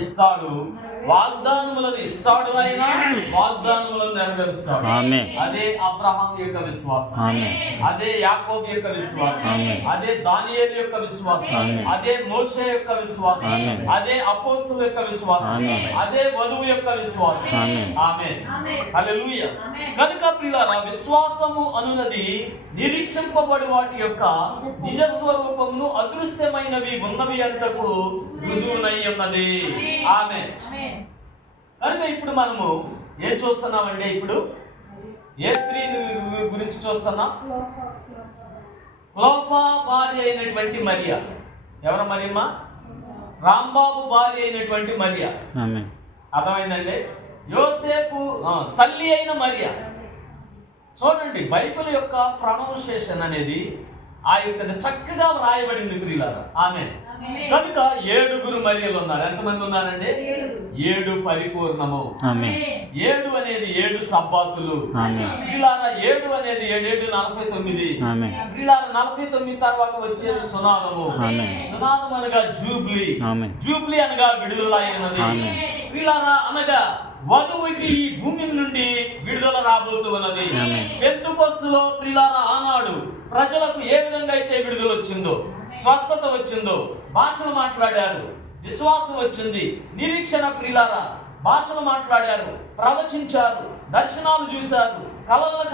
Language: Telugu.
ఇస్తాడు, వాగ్దానములను ఇస్తాడు, ఆయన వాగ్దానములను నెరవేరుస్తాడు. అదే అబ్రహాం యొక్క విశ్వాసం, అదే యాకోబు యొక్క విశ్వాసం, అదే దానియేలు యొక్క విశ్వాసం, అదే మోషే యొక్క విశ్వాసం, అదే అపోస్తలుల యొక్క విశ్వాసం, అదే వధువు యొక్క విశ్వాసం. ఆమేన్, హల్లెలూయా. కనుక ప్రియులారా, విశ్వాసము అనున్నది నిరీక్షింపబడి వాటి యొక్క నిజ స్వరూపమును అదృశ్యమైనవి ఉన్నవి అంటకు రుజువునై ఉన్నది. ఆమేన్. కనుక ఇప్పుడు మనము ఏం చూస్తున్నామంటే, ఇప్పుడు ఏ స్త్రీ గురించి చూస్తున్నాం? క్లోఫా భార్య అయినటువంటి మరియా. ఎవరు మరియమ్మ? రాంబాబు భార్య అయినటువంటి మరియా. అర్థమైందండి? యోసేపు తల్లి అయిన మరియా. చూడండి, బైబిల్ యొక్క ప్రొనౌన్సియేషన్ అనేది ఆ యొక్క చక్కగా వ్రాయబడింది ప్రియులారా. ఆమేన్. కనుక 7 మరియలు ఉన్నారు. ఎంతమంది ఉన్నారండి? 7 పరిపూర్ణము. 7 అనేది 7 సబ్బాతులు. ప్రియులారా, 7 అనేది 7 49. ప్రియులారా, 49 తర్వాత వచ్చేది సునాదము. సునాదం అనగా జూబ్లీ. జూబ్లీ అనగా విడుదల అయినది. ప్రియులారా, అనగా వధువుకి ఈ భూమి నుండి విడుదల రాబోతూ ఉన్నది. పెంతెకొస్తులో ప్రియులారా, ఆనాడు ప్రజలకు ఏ విధంగా అయితే విడుదల వచ్చిందో, స్వస్థత వచ్చిందో, భాషలు మాట్లాడారు, విశ్వాసం వచ్చింది, నిరీక్షణ ప్రియులారా, భాషలు మాట్లాడారు, ప్రవచించారు, దర్శనాలు చూశారు, కలలను